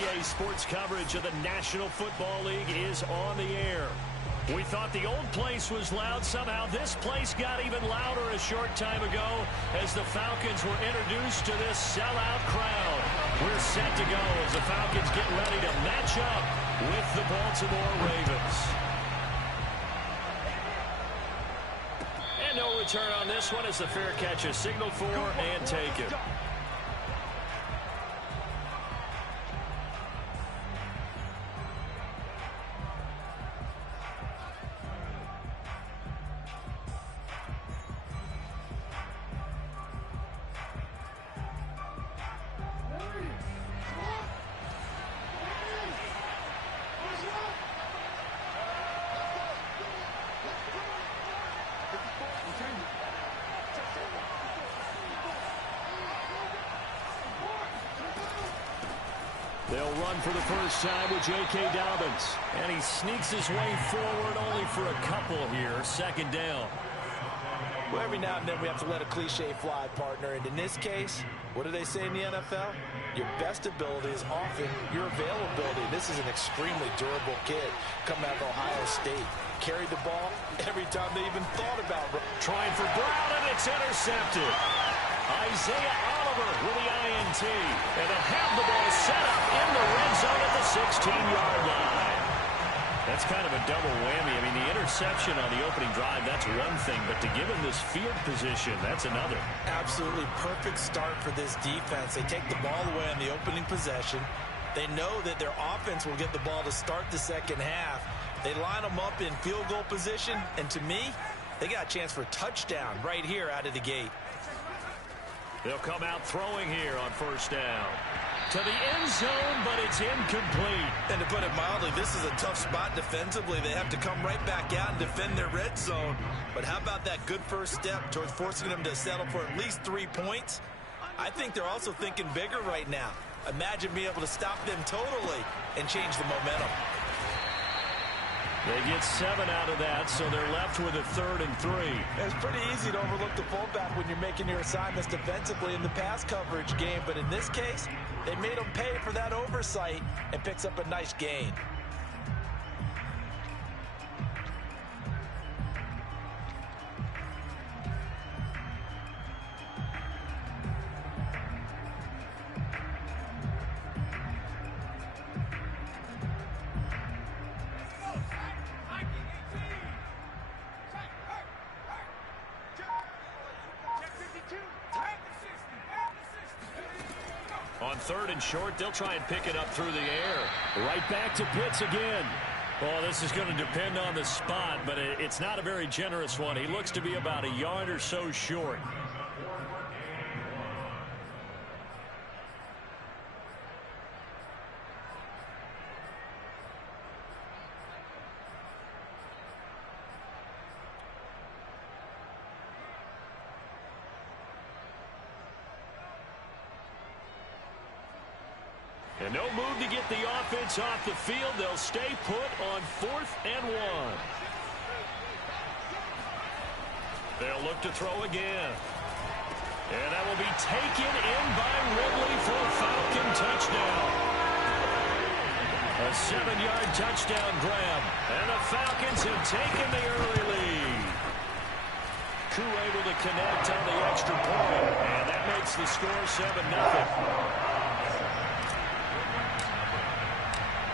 EA Sports coverage of the National Football League is on the air. We thought the old place was loud. Somehow this place got even louder a short time ago as the Falcons were introduced to this sellout crowd. We're set to go as the Falcons get ready to match up with the Baltimore Ravens. And no return on this one as the fair catch is signaled for and taken. They'll run for the first time with J.K. Dobbins. And he sneaks his way forward only for a couple here. Second down. Well, every now and then we have to let a cliche fly, partner. And in this case, what do they say in the NFL? Your best ability is often your availability. This is an extremely durable kid coming out of Ohio State. Carried the ball every time they even thought about it. Trying for Brown, and it's intercepted. Isaiah Oliver with the INT. And they'll have the ball set up in the red zone at the 16-yard line. That's kind of a double whammy. I mean, the interception on the opening drive, that's one thing. But to give him this field position, that's another. Absolutely perfect start for this defense. They take the ball away on the opening possession. They know that their offense will get the ball to start the second half. They line them up in field goal position. And to me, they got a chance for a touchdown right here out of the gate. They'll come out throwing here on first down. To the end zone, but it's incomplete. And to put it mildly, this is a tough spot defensively. They have to come right back out and defend their red zone. But how about that good first step towards forcing them to settle for at least 3 points? I think they're also thinking bigger right now. Imagine being able to stop them totally and change the momentum. They get 7 out of that, so they're left with a 3rd and 3. It's pretty easy to overlook the fullback when you're making your assignments defensively in the pass coverage game. But in this case, they made him pay for that oversight and picks up a nice gain. On 3rd and short, they'll try and pick it up through the air. Right back to Pitts again. Well, this is going to depend on the spot, but it's not a very generous one. He looks to be about a yard or so short. And no move to get the offense off the field. They'll stay put on 4th and 1. They'll look to throw again. And that will be taken in by Ridley for a Falcon touchdown. A 7-yard touchdown grab. And the Falcons have taken the early lead. Koo able to connect on the extra point. And that makes the score 7-0.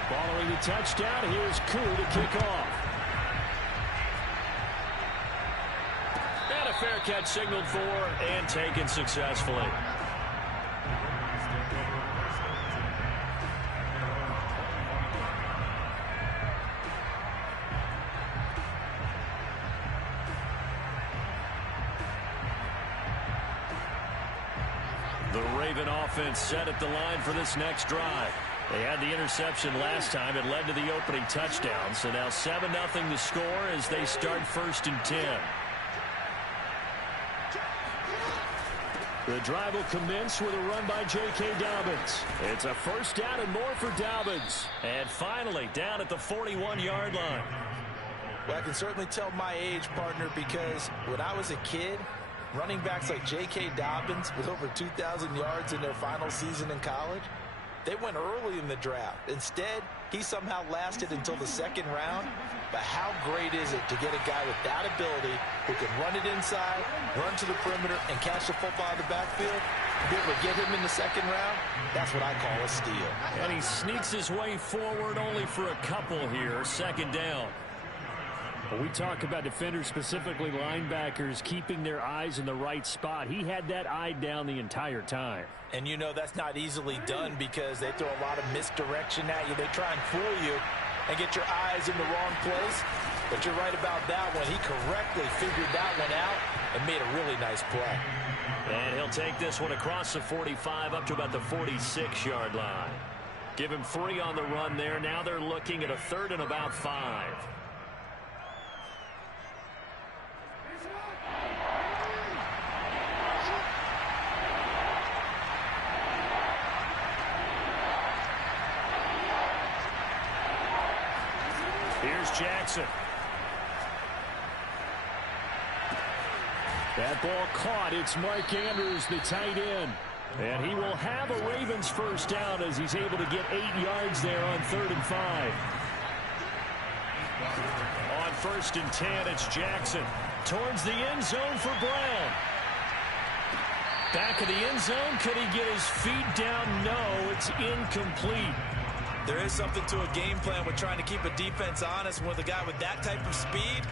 Following the touchdown, here's Koo to kick off. And a fair catch signaled for and taken successfully. The Raven offense set at the line for this next drive. They had the interception last time. It led to the opening touchdown. So now 7-0 to score as they start 1st and 10. The drive will commence with a run by J.K. Dobbins. It's a first down and more for Dobbins. And finally down at the 41-yard line. Well, I can certainly tell my age, partner, because when I was a kid, running backs like J.K. Dobbins with over 2,000 yards in their final season in college, They went early in the draft. Instead, he somehow lasted until the second round. But how great is it to get a guy with that ability who can run it inside, run to the perimeter, and catch the football in the backfield? To be able to get him in the second round, that's what I call a steal. And he sneaks his way forward only for a couple here. Second down. When we talk about defenders, specifically linebackers, keeping their eyes in the right spot, he had that eye down the entire time. And you know that's not easily done because they throw a lot of misdirection at you. They try and fool you and get your eyes in the wrong place. But you're right about that one. He correctly figured that one out and made a really nice play. And he'll take this one across the 45 up to about the 46-yard line. Give him 3 on the run there. Now they're looking at a 3rd and about 5. Here's Jackson. That ball caught. It's Mark Andrews, the tight end. And he will have a Ravens first down as he's able to get 8 yards there on 3rd and 5. On 1st and 10, it's Jackson. Towards the end zone for Brown. Back of the end zone. Could he get his feet down? No, it's incomplete. There is something to a game plan with trying to keep a defense honest. With a guy with that type of speed,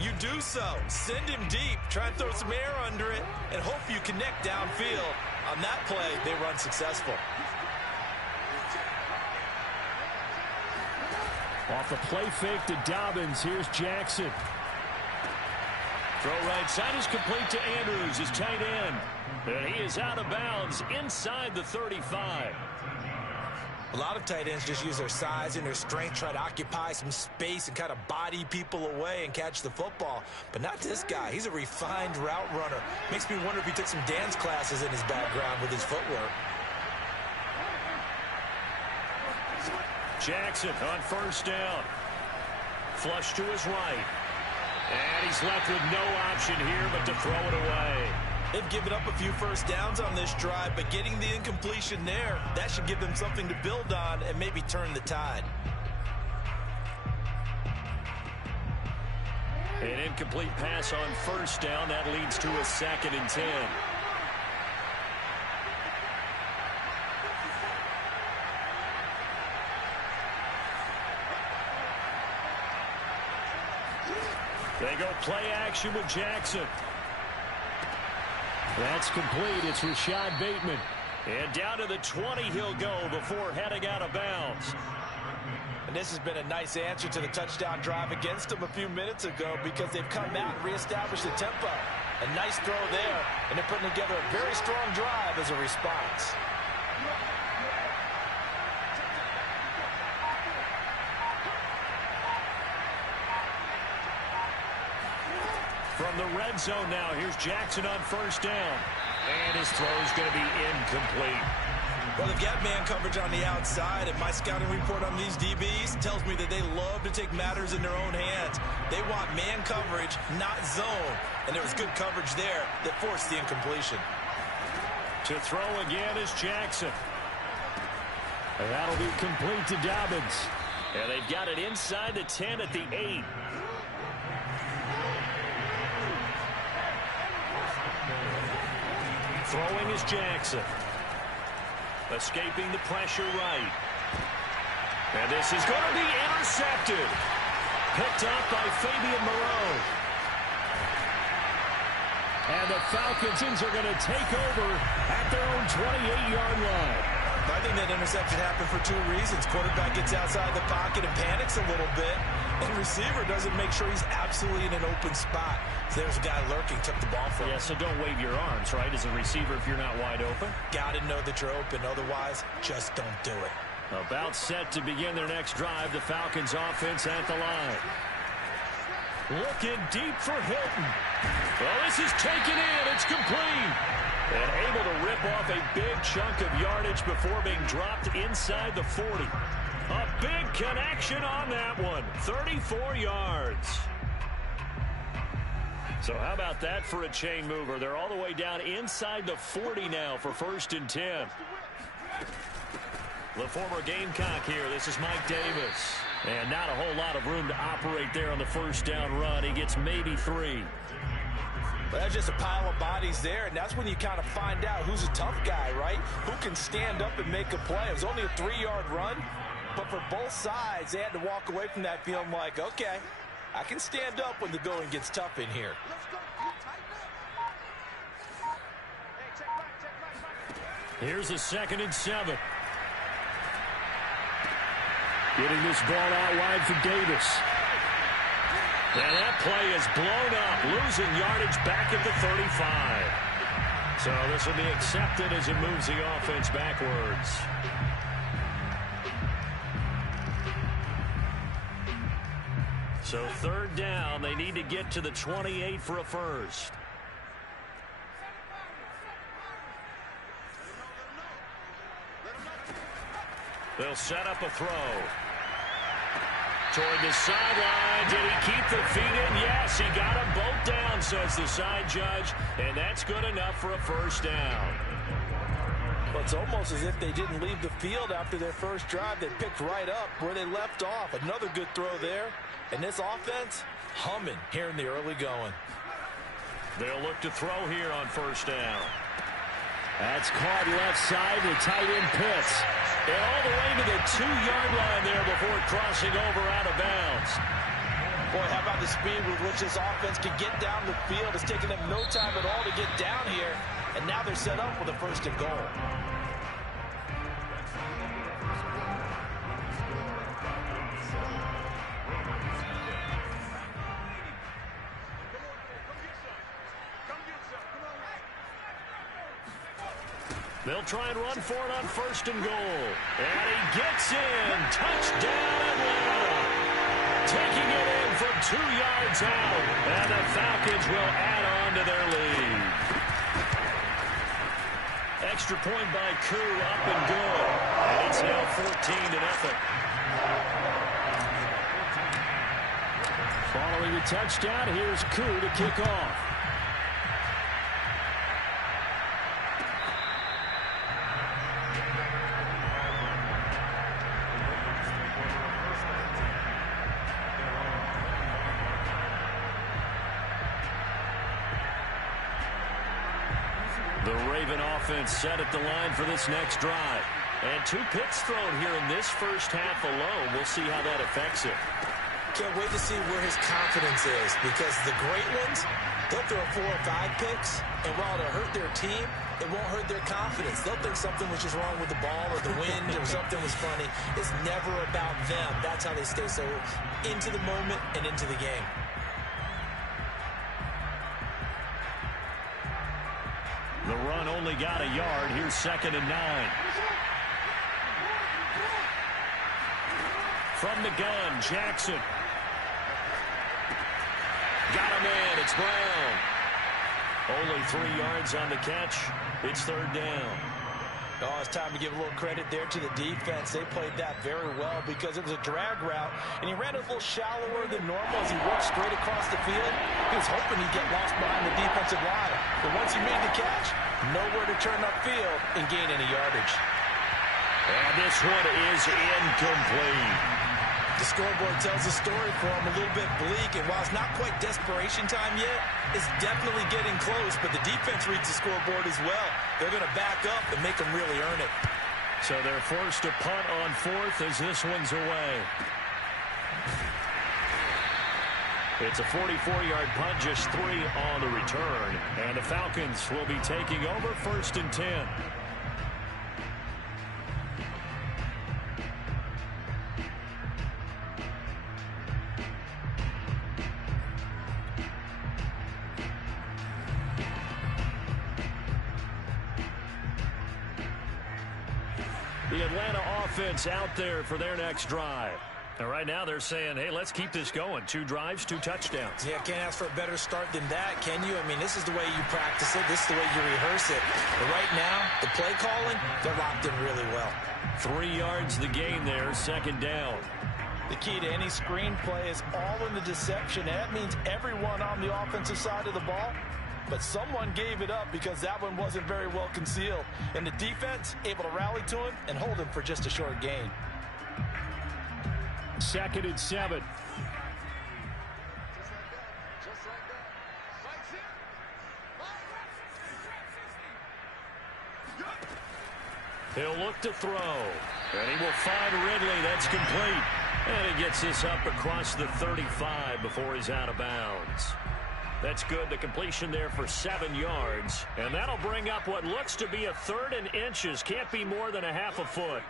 you do so. Send him deep. Try and throw some air under it and hope you connect downfield. On that play, they run successful. Off the play fake to Dobbins. Here's Jackson. Throw right side is complete to Andrews, his tight end. And he is out of bounds inside the 35. A lot of tight ends just use their size and their strength, try to occupy some space and kind of body people away and catch the football. But not this guy. He's a refined route runner. Makes me wonder if he took some dance classes in his background with his footwork. Jackson on 1st down. Flush to his right. And he's left with no option here but to throw it away. They've given up a few first downs on this drive, but getting the incompletion there, that should give them something to build on and maybe turn the tide. An incomplete pass on 1st down. That leads to a 2nd and 10. They go play action with Jackson. That's complete. It's Rashad Bateman. And down to the 20 he'll go before heading out of bounds. And this has been a nice answer to the touchdown drive against them a few minutes ago because they've come out and reestablished the tempo. A nice throw there, and they're putting together a very strong drive as a response. From the red zone now, here's Jackson on 1st down. And his throw is going to be incomplete. Well, they've got man coverage on the outside, and my scouting report on these DBs tells me that they love to take matters in their own hands. They want man coverage, not zone. And there was good coverage there that forced the incompletion. To throw again is Jackson. And that'll be complete to Dobbins. And they've got it inside the 10 at the 8. Throwing is Jackson. Escaping the pressure right. And this is going to be intercepted. Picked up by Fabian Moreau. And the Falcons are going to take over at their own 28-yard line. I think that interception happened for 2 reasons. Quarterback gets outside the pocket and panics a little bit. And receiver doesn't make sure he's absolutely in an open spot. So there's a guy lurking, took the ball from him. Yeah, so don't wave your arms, right, as a receiver if you're not wide open. Got to know that you're open. Otherwise, just don't do it. About set to begin their next drive. The Falcons offense at the line. Looking deep for Hilton. Well, this is taken in. It's complete. And able to rip off a big chunk of yardage before being dropped inside the 40. A big connection on that one. 34 yards. So how about that for a chain mover? They're all the way down inside the 40 now for 1st and 10. The former Gamecock here. This is Mike Davis. And not a whole lot of room to operate there on the first down run. He gets maybe 3. But that's just a pile of bodies there, and that's when you kind of find out who's a tough guy, right? Who can stand up and make a play. It was only a 3-yard run, but for both sides, they had to walk away from that feeling like, okay, I can stand up when the going gets tough in here. Here's a 2nd and 7. Getting this ball out wide for Davis. And that play is blown up, losing yardage back at the 35. So this will be accepted as it moves the offense backwards. So 3rd down, they need to get to the 28 for a first. They'll set up a throw. Toward the sideline. Did he keep the feet in? Yes, he got them both down, says the side judge. And that's good enough for a first down. Well, it's almost as if they didn't leave the field after their first drive. They picked right up where they left off. Another good throw there. And this offense, humming here in the early going. They'll look to throw here on first down. That's caught left side to tight end Pitts. And all the way to the 2-yard line there before crossing over out of bounds. Boy, how about the speed with which this offense can get down the field? It's taken them no time at all to get down here. And now they're set up with a 1st and goal. They'll try and run for it on 1st and goal. And he gets in. Touchdown, Atlanta. Taking it in from 2 yards out. And the Falcons will add on to their lead. Extra point by Koo, up and good. And it's now 14-0. Following the touchdown, here's Koo to kick off. Offense set at the line for this next drive. And 2 picks thrown here in this first half alone. We'll see how that affects it. Can't wait to see where his confidence is, because the great ones, they'll throw 4 or 5 picks, and while it'll hurt their team, it won't hurt their confidence. They'll think something was just wrong with the ball or the wind or something was funny. It's never about them. That's how they stay so into the moment and into the game. The run only got a yard. Here's 2nd and 9. From the gun, Jackson. Got him in. It's Brown. Only 3 yards on the catch. It's 3rd down. Oh, it's time to give a little credit there to the defense. They played that very well because it was a drag route, and he ran a little shallower than normal as he worked straight across the field. He was hoping he'd get lost behind the defensive line, but once he made the catch, nowhere to turn upfield and gain any yardage. And this one is incomplete. The scoreboard tells the story for him, a little bit bleak, and while it's not quite desperation time yet, it's definitely getting close, but the defense reads the scoreboard as well. They're going to back up and make them really earn it. So they're forced to punt on 4th as this one's away. It's a 44-yard punt, just 3 on the return, and the Falcons will be taking over 1st and 10. The Atlanta offense out there for their next drive. And right now they're saying, hey, let's keep this going. 2 drives, 2 touchdowns. Yeah, can't ask for a better start than that, can you? I mean, this is the way you practice it. This is the way you rehearse it. But right now, the play calling, they're locked in really well. 3 yards the gain there, 2nd down. The key to any screen play is all in the deception. That means everyone on the offensive side of the ball but someone gave it up because that one wasn't very well concealed. And the defense able to rally to him and hold him for just a short gain. 2nd and 7. He'll look to throw. And he will find Ridley. That's complete. And he gets this up across the 35 before he's out of bounds. That's good. The completion there for 7 yards. And that'll bring up what looks to be a 3rd and inches. Can't be more than a half a foot.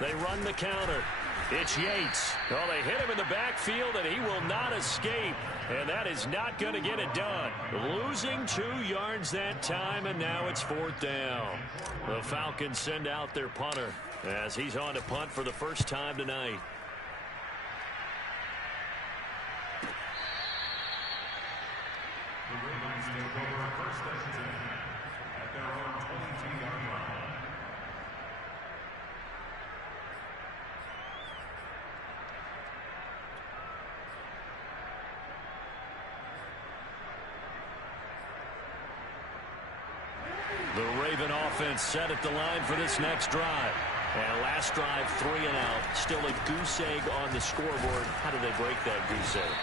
They run the counter. It's Yates. Oh, they hit him in the backfield, and he will not escape. And that is not going to get it done. Losing 2 yards that time, and now it's 4th down. The Falcons send out their punter as he's on to punt for the first time tonight. The Raven offense set at the line for this next drive. And last drive, 3 and out. Still a goose egg on the scoreboard. How do they break that goose egg?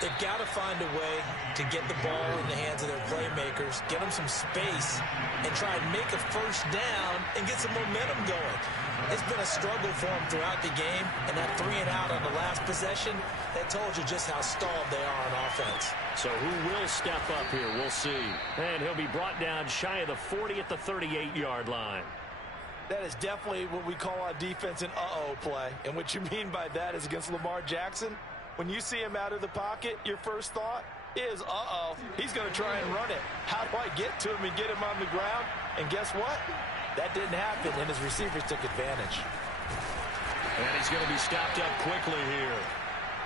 They've got to find a way to get the ball in the hands of their playmakers, get them some space, and try and make a first down and get some momentum going. It's been a struggle for them throughout the game, and that 3 and out on the last possession, that told you just how stalled they are on offense. So who will step up here? We'll see. And he'll be brought down shy of the 40 at the 38-yard line. That is definitely what we call on defense an uh-oh play. And what you mean by that is against Lamar Jackson, when you see him out of the pocket, your first thought is, uh-oh, he's going to try and run it. How do I get to him and get him on the ground? And guess what? That didn't happen, and his receivers took advantage. And he's going to be stopped up quickly here.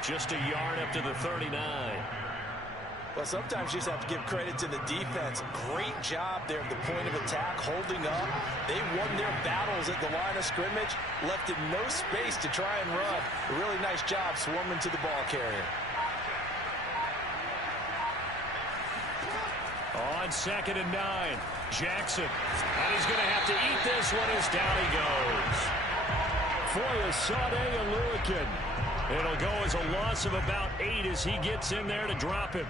Just a yard up to the 39. Well, sometimes you just have to give credit to the defense. Great job there at the point of attack, holding up. They won their battles at the line of scrimmage, left him no space to try and run. A really nice job swarming to the ball carrier. On 2nd and 9, Jackson. And he's going to have to eat this one as down he goes. For Sade Aluakin. It'll go as a loss of about 8 as he gets in there to drop him.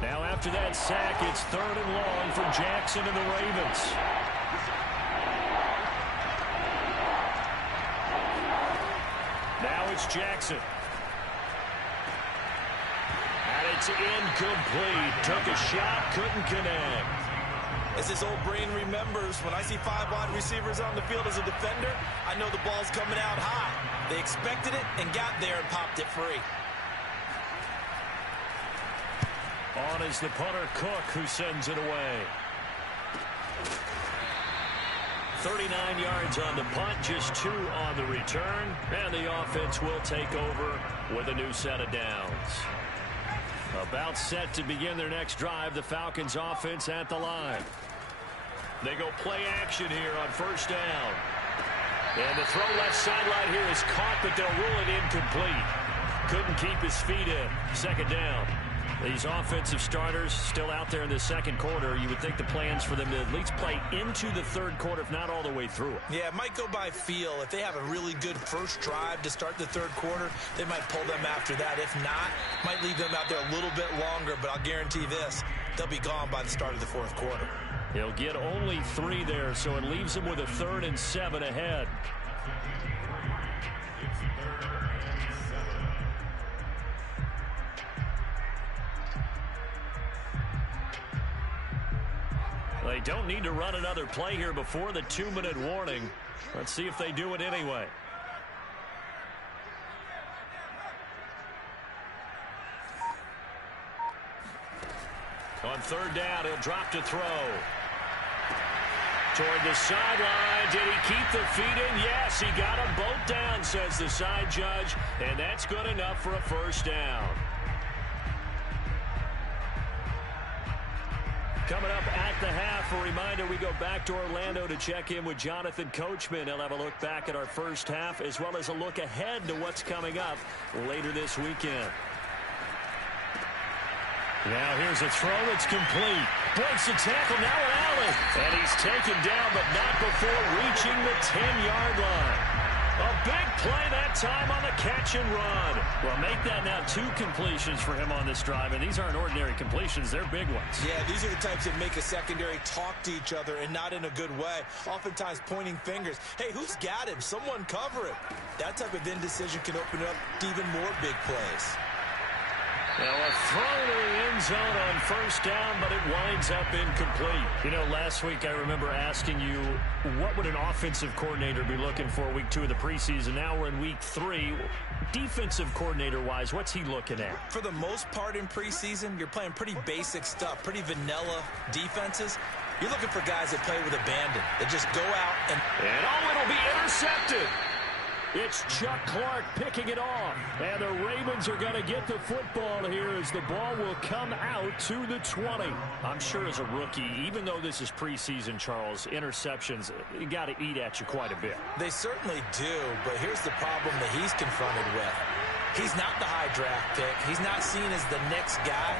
Now after that sack, it's 3rd and long for Jackson and the Ravens. Now it's Jackson. And it's incomplete. Took a shot, couldn't connect. As his old brain remembers, when I see 5 wide receivers on the field as a defender, I know the ball's coming out high. They expected it and got there and popped it free. On is the punter, Cook, who sends it away. 39 yards on the punt, just 2 on the return, and the offense will take over with a new set of downs. About set to begin their next drive, the Falcons offense at the line. They go play action here on 1st down. And the throw left sideline here is caught, but they'll rule it incomplete. Couldn't keep his feet in. 2nd down. These offensive starters still out there in the 2nd quarter. You would think the plans for them to at least play into the 3rd quarter, if not all the way through it. Yeah, it might go by feel. If they have a really good first drive to start the 3rd quarter, they might pull them after that. If not, might leave them out there a little bit longer, but I'll guarantee this, they'll be gone by the start of the 4th quarter. He'll get only 3 there, so it leaves him with a 3rd and 7 ahead. They don't need to run another play here before the 2-minute warning. Let's see if they do it anyway. On 3rd down, he'll drop to throw. Toward the sideline. Did he keep the feet in? Yes, he got them both down, says the side judge. And that's good enough for a 1st down. Coming up at the half, a reminder, we go back to Orlando to check in with Jonathan Coachman. He'll have a look back at our first half as well as a look ahead to what's coming up later this weekend. Now here's a throw that's complete. Breaks the tackle, now Allen. And he's taken down, but not before reaching the 10-yard line. A big play that time on the catch and run. Well, make that now 2 completions for him on this drive, and these aren't ordinary completions. They're big ones. Yeah, these are the types that make a secondary talk to each other and not in a good way. Oftentimes pointing fingers. Hey, who's got him? Someone cover it. That type of indecision can open up to even more big plays. Now a throw to the end zone on first down, but it winds up incomplete. You know, last week I remember asking you, what would an offensive coordinator be looking for week 2 of the preseason? Now we're in week 3. Defensive coordinator-wise, what's he looking at? For the most part in preseason, you're playing pretty basic stuff, pretty vanilla defenses. You're looking for guys that play with abandon, that just go out and... And oh, it'll be intercepted. It's Chuck Clark picking it off. And the Ravens are going to get the football here as the ball will come out to the 20. I'm sure as a rookie, even though this is preseason, Charles, interceptions, you got to eat at you quite a bit. They certainly do, but here's the problem that he's confronted with. He's not the high draft pick. He's not seen as the next guy.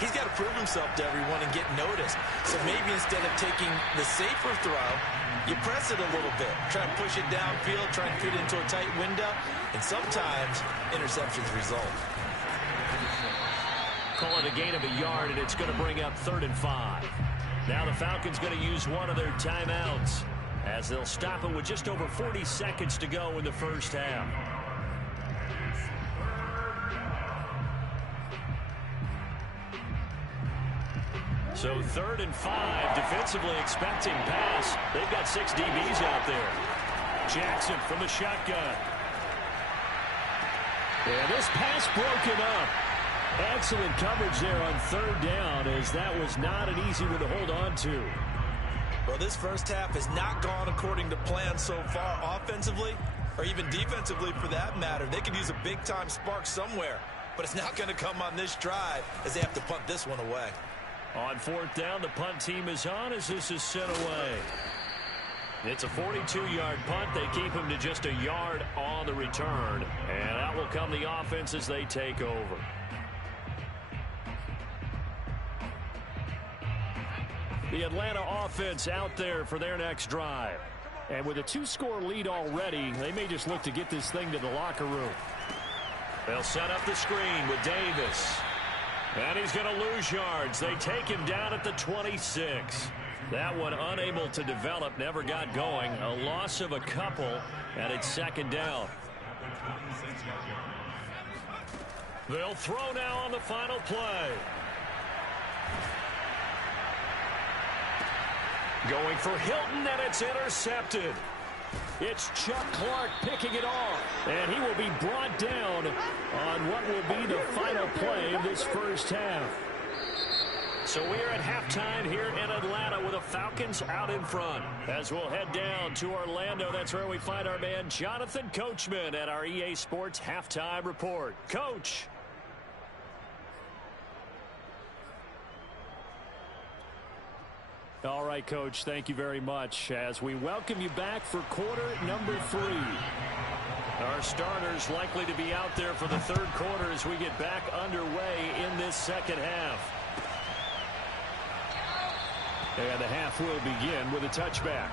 He's got to prove himself to everyone and get noticed. So maybe instead of taking the safer throw, you press it a little bit. Try and push it downfield, try and fit it into a tight window. And sometimes interceptions result. Call it a gain of a yard, and it's going to bring up 3rd and 5. Now the Falcons going to use one of their timeouts as they'll stop it with just over 40 seconds to go in the first half. So 3rd and 5, defensively expecting pass. They've got 6 DBs out there. Jackson from the shotgun. And this pass broken up. Excellent coverage there on 3rd down, as that was not an easy one to hold on to. Well, this first half has not gone according to plan so far offensively, or even defensively for that matter. They could use a big-time spark somewhere, but it's not going to come on this drive as they have to punt this one away. On 4th down, the punt team is on as this is sent away. It's a 42-yard punt. They keep him to just a yard on the return. And out will come the offense as they take over. The Atlanta offense out there for their next drive. And with a 2-score lead already, they may just look to get this thing to the locker room. They'll set up the screen with Davis. And he's going to lose yards. They take him down at the 26. That one unable to develop, never got going. A loss of a couple, and it's 2nd down. They'll throw now on the final play. Going for Hilton, and it's intercepted. It's Chuck Clark picking it off, and he will be brought down on what will be the final play of this first half. So we're at halftime here in Atlanta with the Falcons out in front. As we'll head down to Orlando, that's where we find our man Jonathan Coachman at our EA Sports Halftime Report. Coach. All right, Coach, thank you very much as we welcome you back for quarter number 3. Our starters likely to be out there for the 3rd quarter as we get back underway in this second half. And the half will begin with a touchback.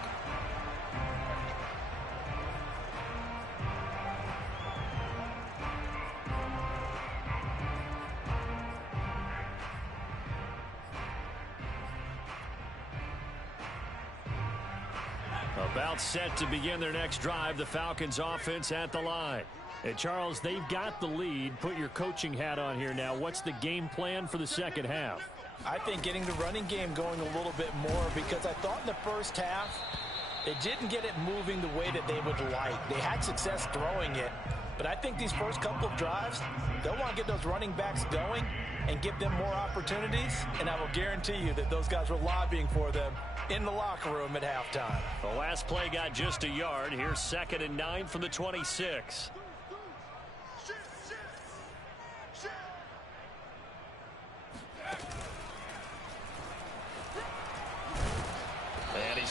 About set to begin their next drive, the Falcons offense at the line. Hey, Charles, they've got the lead. Put your coaching hat on here now. What's the game plan for the second half? I think getting the running game going a little bit more, because I thought in the first half they didn't get it moving the way that they would like. They had success throwing it, but I think these first couple of drives, they'll want to get those running backs going and give them more opportunities, and I will guarantee you that those guys were lobbying for them in the locker room at halftime. The last play got just a yard. Here's 2nd and 9 from the 26.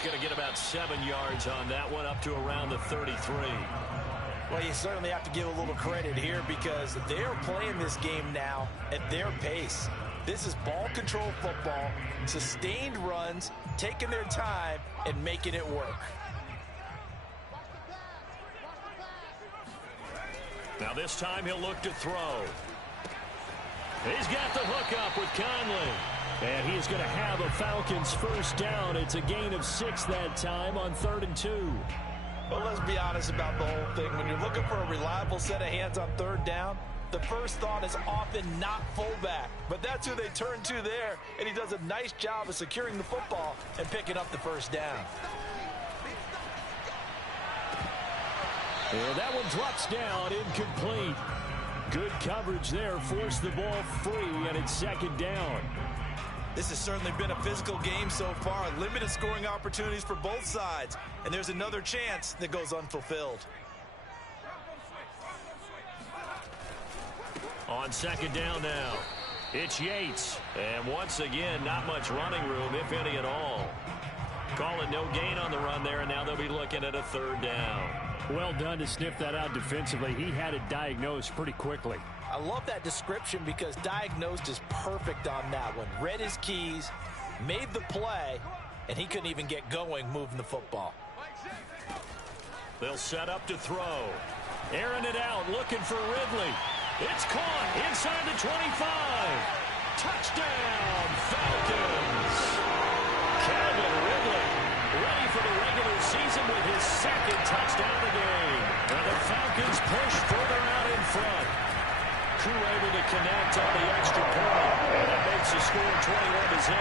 going to get about 7 yards on that one, up to around the 33. Well, you certainly have to give a little credit here because they're playing this game now at their pace. This is ball control football, sustained runs, taking their time, and making it work. Now this time he'll look to throw. He's got the hook up with Conley. And he's going to have a Falcons first down. It's a gain of 6 that time on 3rd and 2. Well, let's be honest about the whole thing. When you're looking for a reliable set of hands on 3rd down, the first thought is often not fullback. But that's who they turn to there, and he does a nice job of securing the football and picking up the first down. And that one drops down, incomplete. Good coverage there, forced the ball free, and it's 2nd down. This has certainly been a physical game so far. Limited scoring opportunities for both sides. And there's another chance that goes unfulfilled. On 2nd down now, it's Yates. And once again, not much running room, if any at all. Calling no gain on the run there, and now they'll be looking at a 3rd down. Well done to sniff that out defensively. He had it diagnosed pretty quickly. I love that description because diagnosed is perfect on that one. Read his keys, made the play, and he couldn't even get going moving the football. They'll set up to throw. Airing it out, looking for Ridley. It's caught inside the 25. Touchdown, Falcons. Calvin Ridley ready for the regular season with his 2nd touchdown of the game. And the Falcons push further out in front. Crew able to connect on the extra point. And that makes the score 21-0.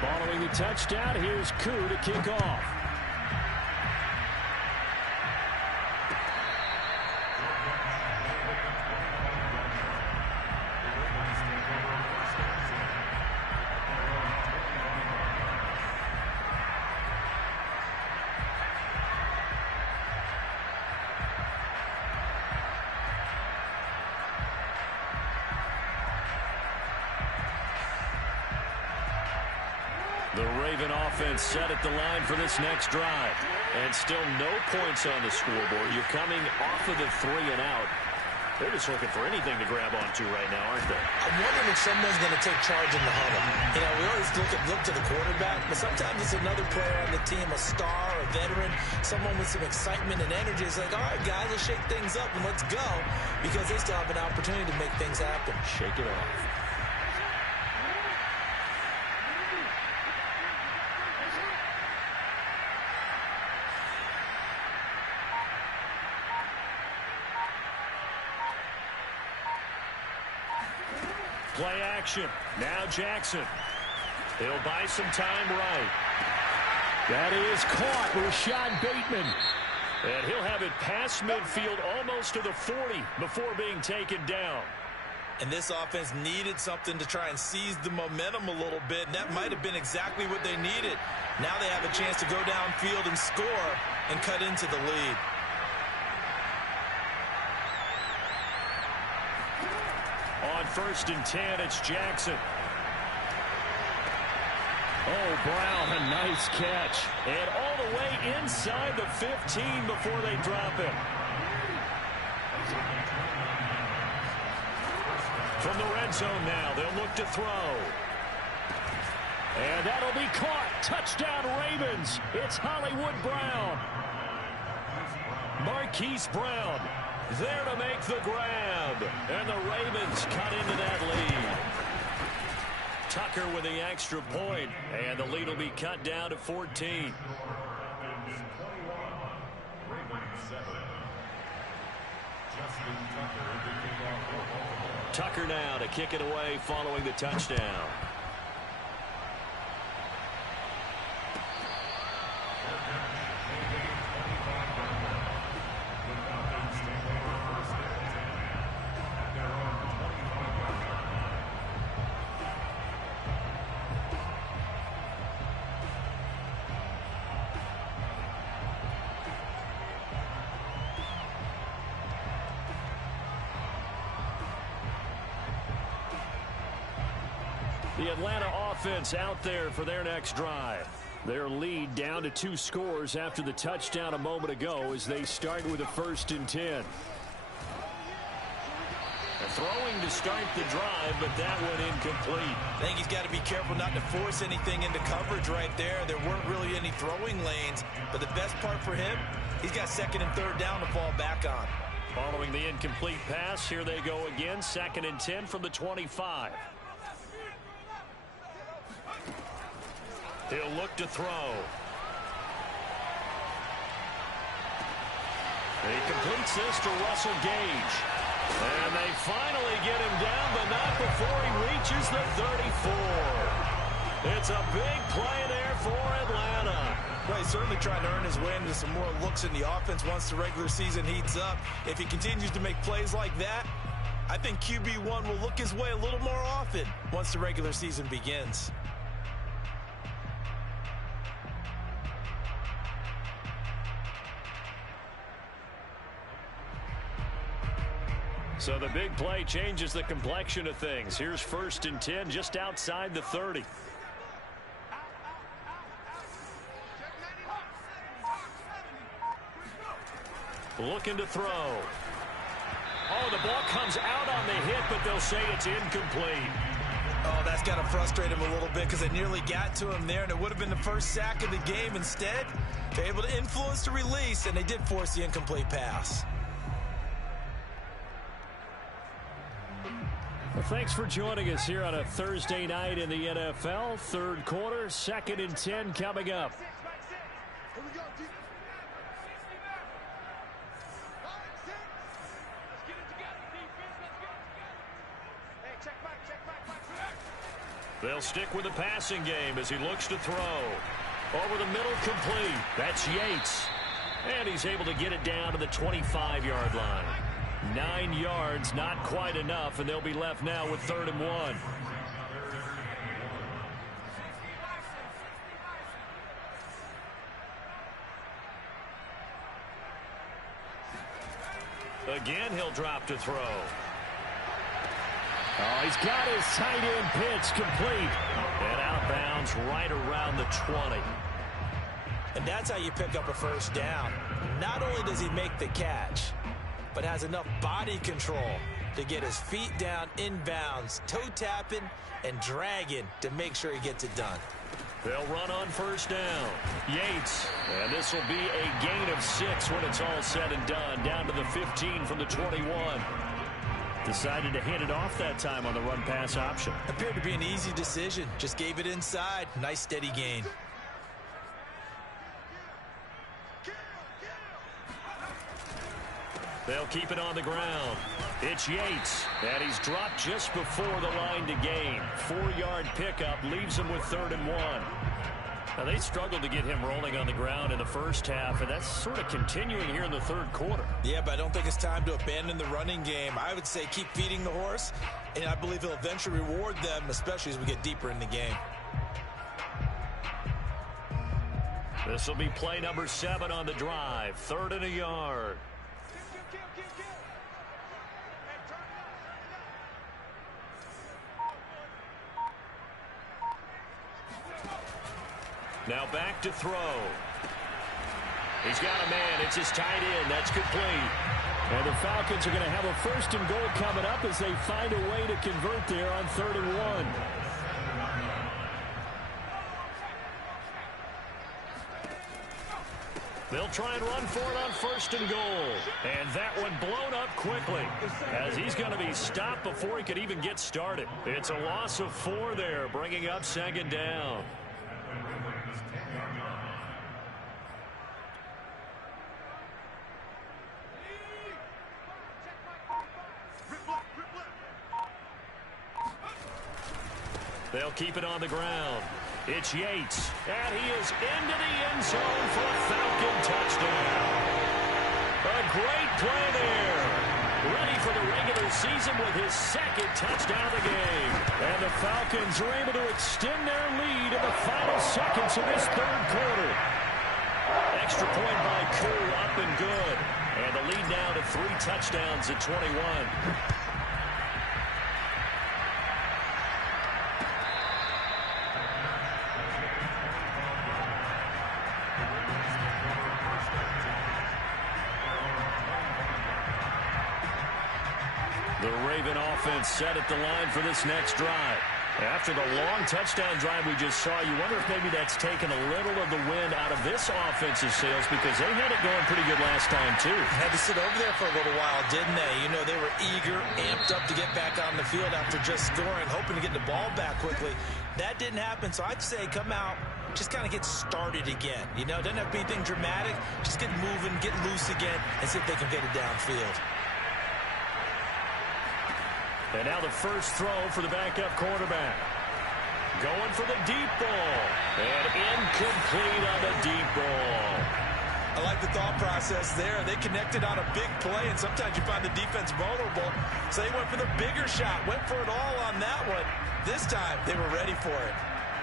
Following the touchdown, here's Koo to kick off. The Raven offense set at the line for this next drive. And still no points on the scoreboard. You're coming off of the 3 and out. They're just looking for anything to grab onto right now, aren't they? I'm wondering if someone's going to take charge in the huddle. You know, we always look to the quarterback, but sometimes it's another player on the team, a star, a veteran, someone with some excitement and energy. It's like, all right, guys, let's shake things up and let's go, because they still have an opportunity to make things happen. Shake it off. Play action. Now Jackson. He'll buy some time right. That is caught. Rashad Bateman. And he'll have it past midfield almost to the 40 before being taken down. And this offense needed something to try and seize the momentum a little bit, and that might have been exactly what they needed. Now they have a chance to go downfield and score and cut into the lead. On 1st and 10, it's Jackson. Oh, Brown, a nice catch. And all the way inside the 15 before they drop him. From the red zone now, they'll look to throw. And that'll be caught. Touchdown, Ravens. It's Hollywood Brown. Marquise Brown there to make the grab. And the Ravens cut into that lead. Tucker with the extra point, and the lead will be cut down to 14. Tucker now to kick it away following the touchdown. The Atlanta offense out there for their next drive. Their lead down to 2 scores after the touchdown a moment ago as they start with a 1st and 10. Throwing to start the drive, but that one incomplete. I think he's got to be careful not to force anything into coverage right there. There weren't really any throwing lanes, but the best part for him, he's got 2nd and 3rd down to fall back on. Following the incomplete pass, here they go again, 2nd and 10 from the 25. He'll look to throw. He completes this to Russell Gage. And they finally get him down, but not before he reaches the 34. It's a big play there for Atlanta. Well, he's certainly trying to earn his way into some more looks in the offense once the regular season heats up. If he continues to make plays like that, I think QB1 will look his way a little more often once the regular season begins. So the big play changes the complexion of things. Here's 1st and 10 just outside the 30. Looking to throw. Oh, the ball comes out on the hit, but they'll say it's incomplete. Oh, that's got to frustrate him a little bit because they nearly got to him there, and it would have been the first sack of the game. Instead, they're able to influence the release, and they did force the incomplete pass. Well, thanks for joining us here on a Thursday night in the NFL. 3rd quarter, 2nd and 10 coming up. They'll stick with the passing game as he looks to throw. Over the middle, complete. That's Yates. And he's able to get it down to the 25-yard line. 9 yards, not quite enough, and they'll be left now with 3rd and 1. Again, he'll drop to throw. Oh, he's got his tight end pitch complete. And outbounds right around the 20. And that's how you pick up a 1st down. Not only does he make the catch, but has enough body control to get his feet down inbounds, toe tapping and dragging to make sure he gets it done. They'll run on 1st down. Yates. And this will be a gain of 6 when it's all said and done. Down to the 15 from the 21. Decided to hand it off that time on the run-pass option. Appeared to be an easy decision. Just gave it inside. Nice steady gain. They'll keep it on the ground. It's Yates, and he's dropped just before the line to gain. 4-yard pickup leaves him with 3rd and 1. Now, they struggled to get him rolling on the ground in the first half, and that's sort of continuing here in the 3rd quarter. Yeah, but I don't think it's time to abandon the running game. I would say keep feeding the horse, and I believe he'll eventually reward them, especially as we get deeper in the game. This will be play number 7 on the drive. 3rd and a yard. Now back to throw. He's got a man. It's his tight end. That's complete. And the Falcons are going to have a 1st and goal coming up as they find a way to convert there on 3rd and 1. They'll try and run for it on 1st and goal. And that one blown up quickly as he's going to be stopped before he could even get started. It's a loss of 4 there, bringing up 2nd down. They'll keep it on the ground. It's Yates, and he is into the end zone for a Falcon touchdown. A great play there. Ready for the regular season with his 2nd touchdown of the game. And the Falcons are able to extend their lead in the final seconds of this 3rd quarter. Extra point by Koo, up and good. And the lead now to 3 touchdowns at 21. The Raven offense set at the line for this next drive. After the long touchdown drive we just saw, you wonder if maybe that's taken a little of the wind out of this offense's sails because they had it going pretty good last time, too. Had to sit over there for a little while, didn't they? You know, they were eager, amped up to get back on the field after just scoring, hoping to get the ball back quickly. That didn't happen, so I'd say come out, just kind of get started again. You know, doesn't have to be anything dramatic. Just get moving, get loose again, and see if they can get it downfield. And now the first throw for the backup quarterback. Going for the deep ball. And incomplete on the deep ball. I like the thought process there. They connected on a big play, and sometimes you find the defense vulnerable. So they went for the bigger shot, went for it all on that one. This time, they were ready for it.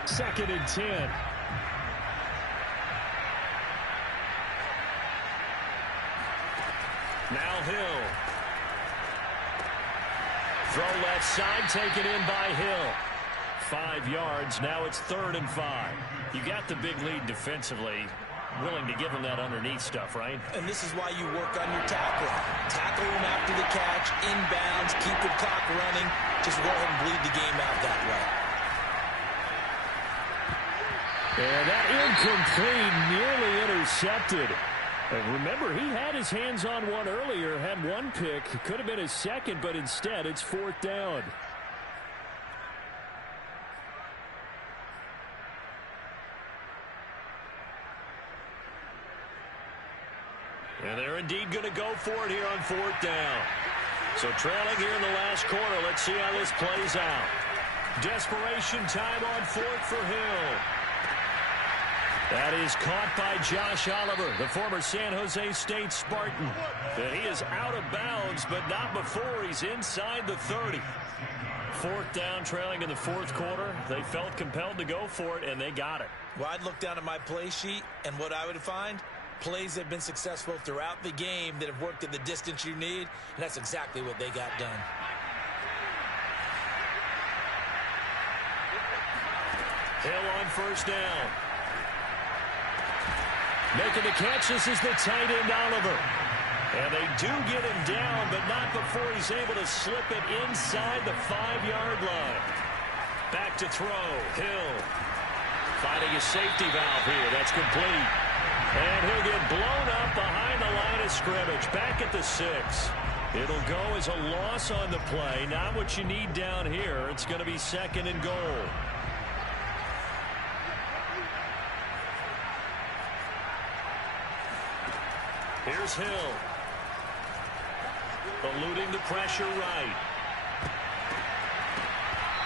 2nd and 10. Now Hill. Throw left side, taken in by Hill. 5 yards. Now it's 3rd and 5. You got the big lead defensively. Willing to give them that underneath stuff, right? And this is why you work on your tackling. Tackle them after the catch, inbounds, keep the clock running. Just go ahead and bleed the game out that way. And that incomplete, nearly intercepted. Remember, he had his hands on one earlier, had one pick. Could have been his second, but instead it's 4th down. And they're indeed going to go for it here on 4th down. So trailing here in the last quarter, let's see how this plays out. Desperation time on 4th for Hill. That is caught by Josh Oliver, the former San Jose State Spartan. And he is out of bounds, but not before he's inside the 30. 4th down, trailing in the 4th quarter. They felt compelled to go for it, and they got it. Well, I'd look down at my play sheet, and what I would find, plays that have been successful throughout the game that have worked at the distance you need, and that's exactly what they got done. Hill on 1st down. Making the catch, this is the tight end Oliver. And they do get him down, but not before he's able to slip it inside the 5-yard line. Back to throw, Hill. Finding a safety valve here, that's complete. And he'll get blown up behind the line of scrimmage, back at the 6. It'll go as a loss on the play, not what you need down here. It's going to be 2nd and goal. Here's Hill. Eluding the pressure right.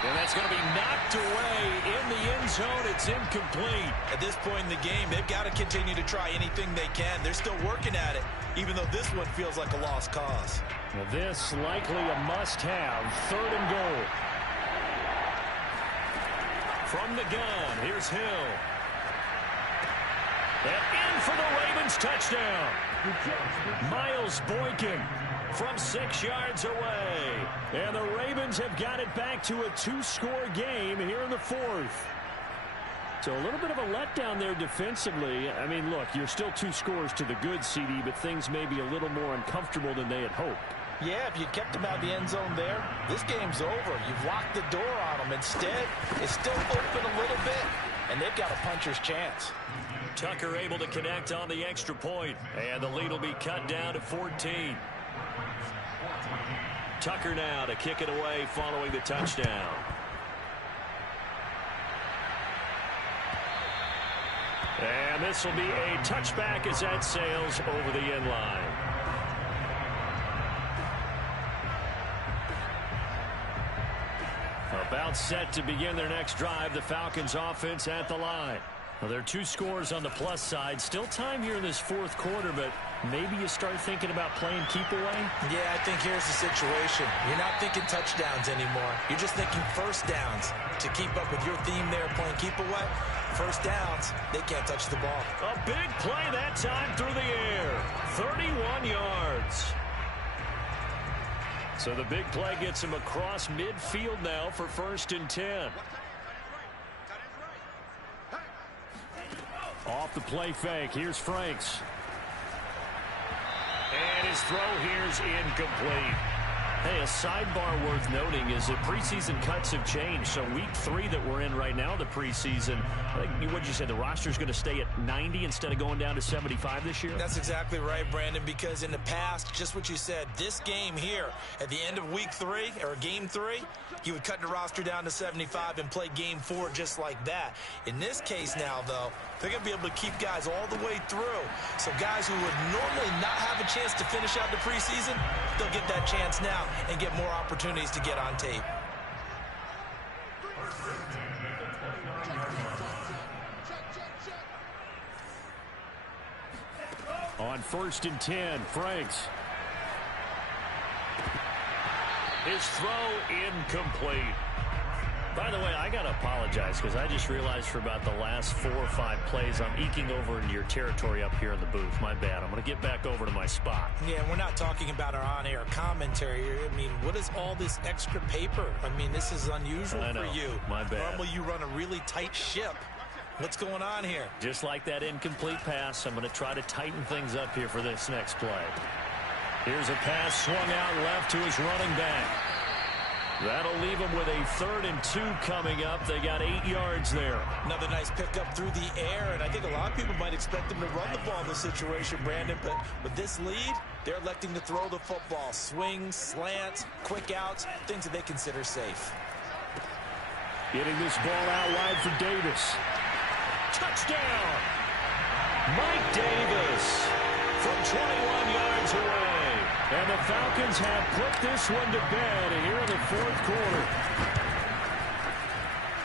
And that's going to be knocked away in the end zone. It's incomplete. At this point in the game, they've got to continue to try anything they can. They're still working at it, even though this one feels like a lost cause. Well, this likely a must-have. 3rd and goal. From the gun, here's Hill. And in for the Ravens touchdown. Miles Boykin from 6 yards away. And the Ravens have got it back to a 2-score game here in the 4th. So a little bit of a letdown there defensively. I mean, look, you're still 2 scores to the good, CD, but things may be a little more uncomfortable than they had hoped. Yeah, if you kept them out of the end zone there, this game's over. You've locked the door on them. Instead, it's still open a little bit, and they've got a puncher's chance. Tucker able to connect on the extra point, and the lead will be cut down to 14. Tucker now to kick it away following the touchdown. And this will be a touchback as that sails over the end line. About set to begin their next drive, the Falcons offense at the line. Well, there are 2 scores on the plus side. Still time here in this 4th quarter, but maybe you start thinking about playing keep away? Yeah, I think here's the situation. You're not thinking touchdowns anymore. You're just thinking 1st downs. To keep up with your theme there, playing keep away, 1st downs, they can't touch the ball. A big play that time through the air. 31 yards. So the big play gets him across midfield now for 1st and 10. Off the play fake. Here's Franks. And his throw here's incomplete. Hey, a sidebar worth noting is that preseason cuts have changed. So week 3 that we're in right now, the preseason, I think, what'd you say, the roster's going to stay at 90 instead of going down to 75 this year? That's exactly right, Brandon, because in the past, just what you said, this game here, at the end of week 3, or game 3, he would cut the roster down to 75 and play game 4 just like that. In this case now, though, they're going to be able to keep guys all the way through. So guys who would normally not have a chance to finish out the preseason, they'll get that chance now and get more opportunities to get on tape. On 1st and 10, Franks. His throw incomplete. By the way, I got to apologize because I just realized for about the last 4 or 5 plays, I'm eking over into your territory up here in the booth. My bad. I'm going to get back over to my spot. Yeah, we're not talking about our on-air commentary. I mean, what is all this extra paper? I mean, this is unusual for you. My bad. Normally you run a really tight ship. What's going on here? Just like that incomplete pass, I'm going to try to tighten things up here for this next play. Here's a pass swung out left to his running back. That'll leave him with a 3rd and 2 coming up. They got 8 yards there. Another nice pickup through the air, and I think a lot of people might expect him to run the ball in this situation, Brandon, but with this lead, they're electing to throw the football. Swings, slants, quick outs, things that they consider safe. Getting this ball out wide for Davis. Touchdown! Mike Davis from 21 yards away. And the Falcons have put this one to bed here in the 4th quarter.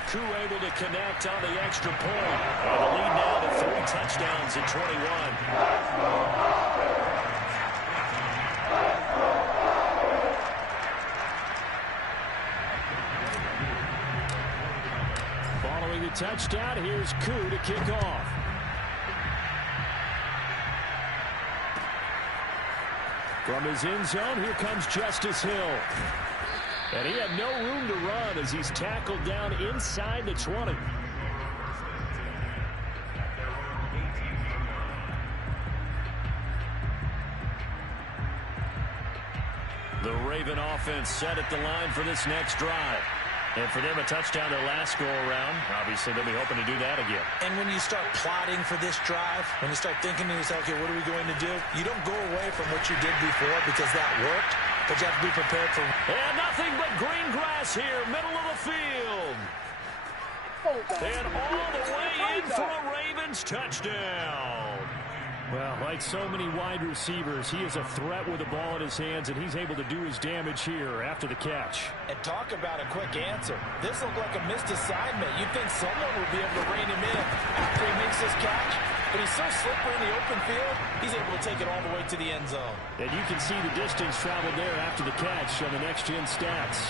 Koo able to connect on the extra point. And the lead now to 3 touchdowns at 21. Following the touchdown, here's Koo to kick off. From his end zone, here comes Justice Hill. And he had no room to run as he's tackled down inside the 20. The Raven offense set at the line for this next drive. And for them, a touchdown their last go-around. Obviously, they'll be hoping to do that again. And when you start plotting for this drive, when you start thinking to yourself, okay, what are we going to do? You don't go away from what you did before because that worked, but you have to be prepared for... And nothing but green grass here, middle of the field. And all the way in for a Ravens touchdown. Well, like so many wide receivers, he is a threat with the ball in his hands, and he's able to do his damage here after the catch. And talk about a quick answer. This looked like a missed assignment. You'd think someone would be able to rein him in after he makes this catch, but he's so slippery in the open field, he's able to take it all the way to the end zone. And you can see the distance traveled there after the catch on the next-gen stats.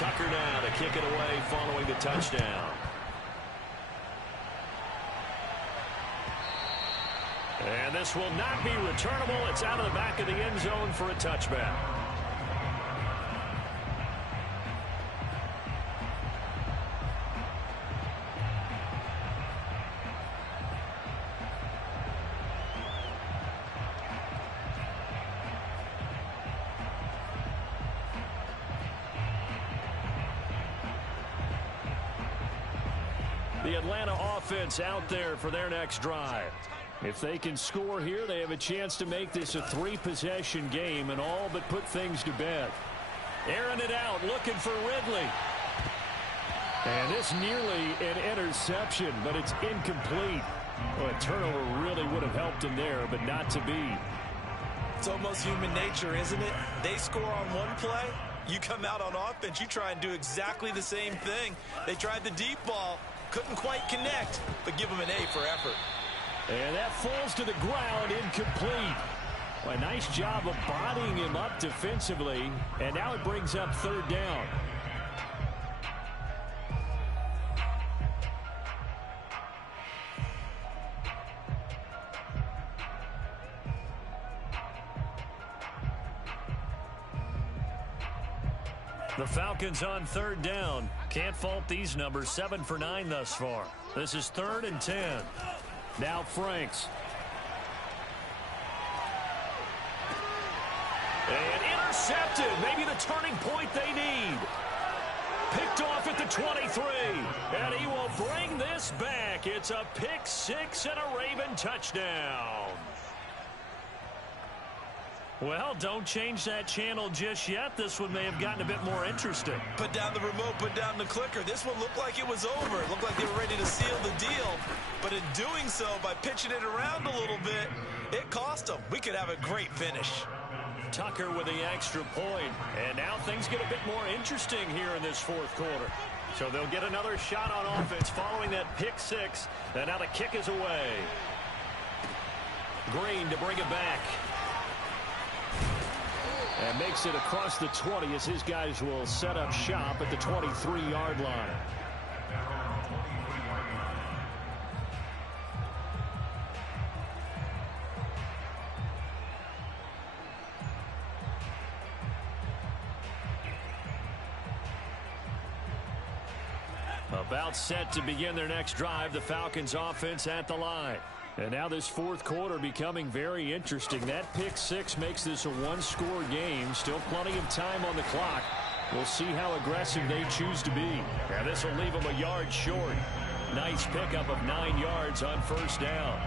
Tucker now to kick it away following the touchdown. And this will not be returnable. It's out of the back of the end zone for a touchback. The Atlanta offense out there for their next drive. If they can score here, they have a chance to make this a 3-possession game and all but put things to bed. Airing it out, looking for Ridley. And this nearly an interception, but it's incomplete. Well, a turnover really would have helped him there, but not to be. It's almost human nature, isn't it? They score on one play, you come out on offense, you try and do exactly the same thing. They tried the deep ball, couldn't quite connect, but give them an A for effort. And that falls to the ground, incomplete. Well, a nice job of bodying him up defensively, and now it brings up 3rd down. The Falcons on 3rd down. Can't fault these numbers. 7 for 9 thus far. This is 3rd and 10. Now Franks. And intercepted. Maybe the turning point they need. Picked off at the 23. And he will bring this back. It's a pick six and a Raven touchdown. Well, don't change that channel just yet. This one may have gotten a bit more interesting. Put down the remote, put down the clicker. This one looked like it was over. It looked like they were ready to seal the deal. But in doing so, by pitching it around a little bit, it cost them. We could have a great finish. Tucker with the extra point. And now things get a bit more interesting here in this fourth quarter. So they'll get another shot on offense following that pick six. And now the kick is away. Green to bring it back. And makes it across the 20 as his guys will set up shop at the 23-yard line. About set to begin their next drive, the Falcons offense at the line. And now this fourth quarter becoming very interesting. That pick six makes this a one-score game. Still plenty of time on the clock. We'll see how aggressive they choose to be. Now this will leave them a yard short. Nice pickup of 9 yards on first down.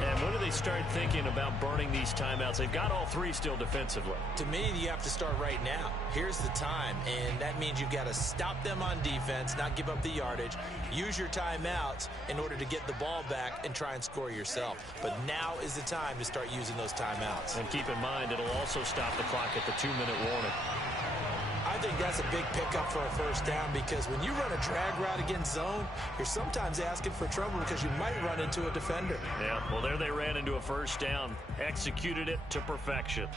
And when do they start thinking about burning these timeouts? They've got all three still defensively. To me, you have to start right now. Here's the time, and that means you've got to stop them on defense, not give up the yardage, use your timeouts in order to get the ball back and try and score yourself. But now is the time to start using those timeouts. And keep in mind, it'll also stop the clock at the 2-minute warning. I think that's a big pickup for a first down because when you run a drag route against zone, you're sometimes asking for trouble because you might run into a defender. Yeah, well, there they ran into a first down. Executed it to perfection.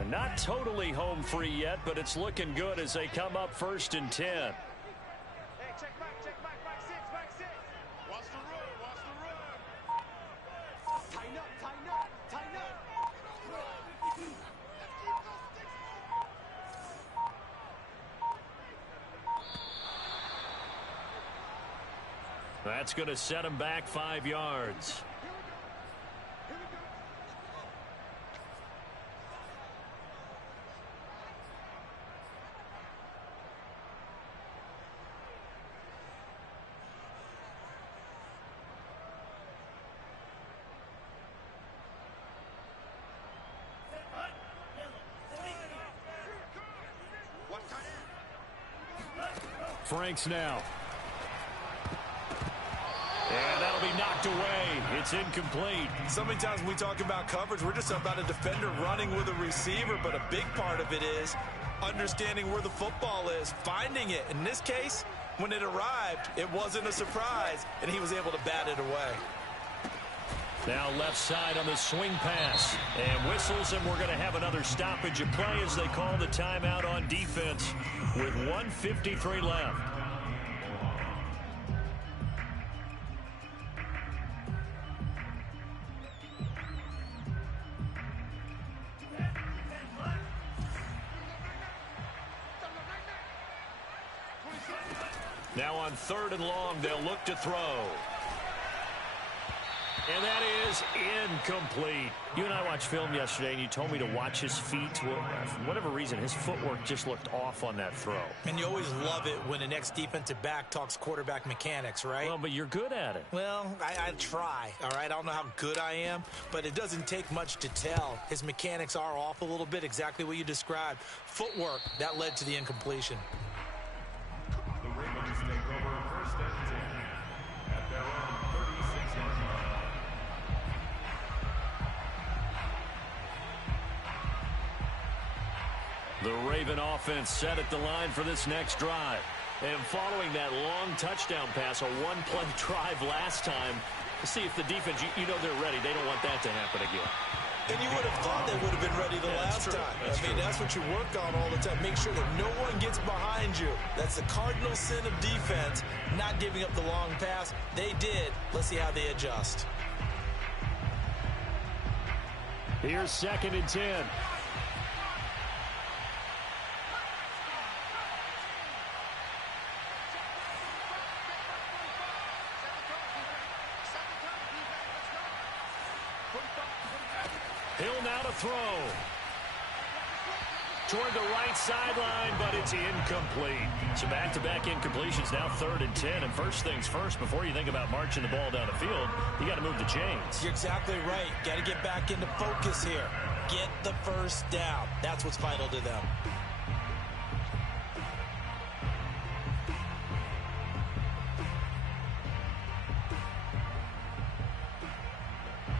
And not totally home free yet, but it's looking good as they come up 1st and 10. That's going to set him back 5 yards. Franks now. And that'll be knocked away. It's incomplete. So many times when we talk about coverage, we're just about a defender running with a receiver, but a big part of it is understanding where the football is, finding it. In this case, when it arrived, it wasn't a surprise, and he was able to bat it away. Now left side on the swing pass. And whistles, and we're going to have another stoppage of play as they call the timeout on defense with 1:53 left. Now on 3rd and long, they'll look to throw. And that is incomplete. You and I watched film yesterday, and you told me to watch his feet. For whatever reason, his footwork just looked off on that throw. And you always love it when the next defensive back talks quarterback mechanics, right? Well, but you're good at it. Well, I try, all right? I don't know how good I am, but it doesn't take much to tell. His mechanics are off a little bit, exactly what you described. Footwork, that led to the incompletion. The Ravens take over 1st and 10 at their own 36-yard line. The Raven offense set at the line for this next drive. And following that long touchdown pass, a one-play drive last time, to see if the defense, you know they're ready. They don't want that to happen again. And you would have thought they would have been ready the last time. That's what you work on all the time. Make sure that no one gets behind you. That's the cardinal sin of defense, not giving up the long pass. They did. Let's see how they adjust. Here's 2nd and 10. Hill now to throw. Toward the right sideline, but it's incomplete. So back-to-back incompletions, now 3rd and 10. And first things first, before you think about marching the ball down the field, you got to move the chains. You're exactly right. Got to get back into focus here. Get the first down. That's what's vital to them.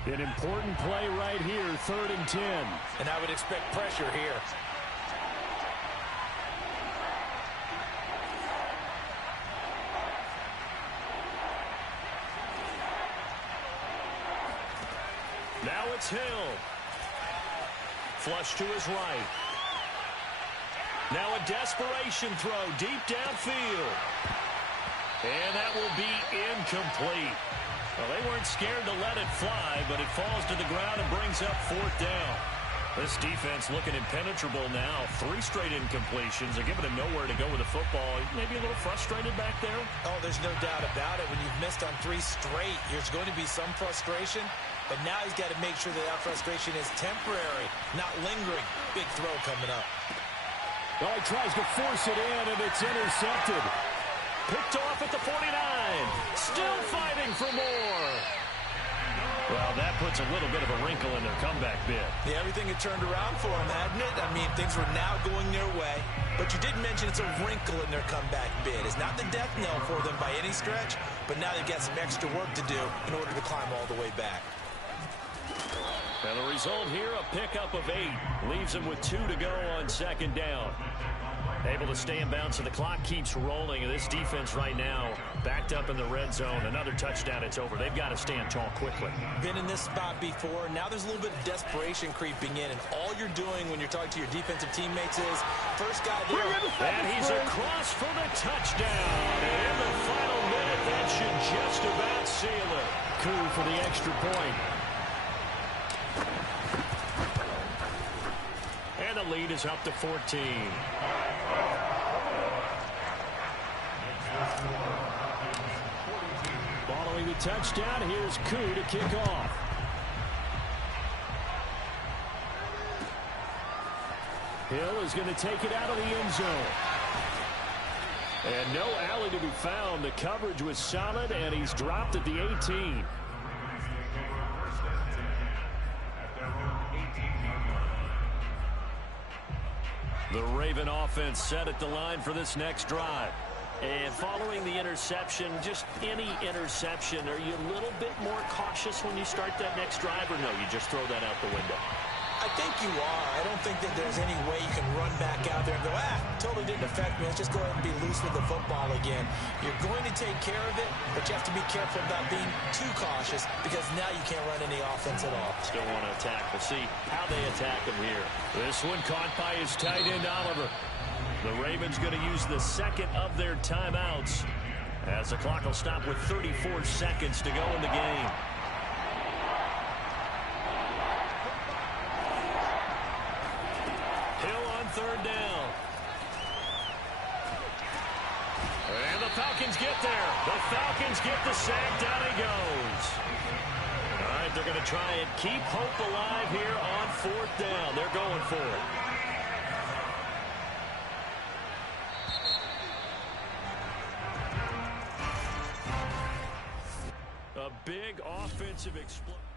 An important play right here, 3rd and 10. And I would expect pressure here. Now it's Hill. Flush to his right. Now a desperation throw deep downfield. And that will be incomplete. Well, they weren't scared to let it fly, but it falls to the ground and brings up 4th down. This defense looking impenetrable now. 3 straight incompletions. They're giving him nowhere to go with the football. Maybe a little frustrated back there. Oh, there's no doubt about it. When you've missed on 3 straight, there's going to be some frustration. But now he's got to make sure that frustration is temporary, not lingering. Big throw coming up. Oh, he tries to force it in, and it's intercepted. Picked off at the 49. Still fighting for more. Well, that puts a little bit of a wrinkle in their comeback bid. Yeah, everything had turned around for them, hadn't it? I mean, things were now going their way. But you did mention it's a wrinkle in their comeback bid. It's not the death knell for them by any stretch, but now they've got some extra work to do in order to climb all the way back. And the result here, a pickup of 8. Leaves them with 2 to go on 2nd down. Able to stay in bounds, so the clock keeps rolling. This defense right now backed up in the red zone. Another touchdown, it's over. They've got to stand tall quickly. Been in this spot before. Now there's a little bit of desperation creeping in, and all you're doing when you're talking to your defensive teammates is first guy there. And he's across for the touchdown. And in the final minute, that should just about seal it. Coup for the extra point. And the lead is up to 14. Following the touchdown, here's Koo to kick off. Hill is going to take it out of the end zone. And no alley to be found. The coverage was solid, and he's dropped at the 18. The Raven offense set at the line for this next drive. And following the interception, just any interception, are you a little bit more cautious when you start that next drive, or no, you just throw that out the window? I think you are. I don't think that there's any way you can run back out there and go, totally didn't affect me. Let's just go ahead and be loose with the football again. You're going to take care of it, but you have to be careful about being too cautious because now you can't run any offense at all. Still want to attack. We'll see how they attack him here. This one caught by his tight end, Oliver. The Ravens going to use the second of their timeouts as the clock will stop with 34 seconds to go in the game. Hill on 3rd down. And the Falcons get there. The Falcons get the sack. Down he goes. All right, they're going to try and keep hope alive here on 4th down. They're going for it. A big offensive explosion.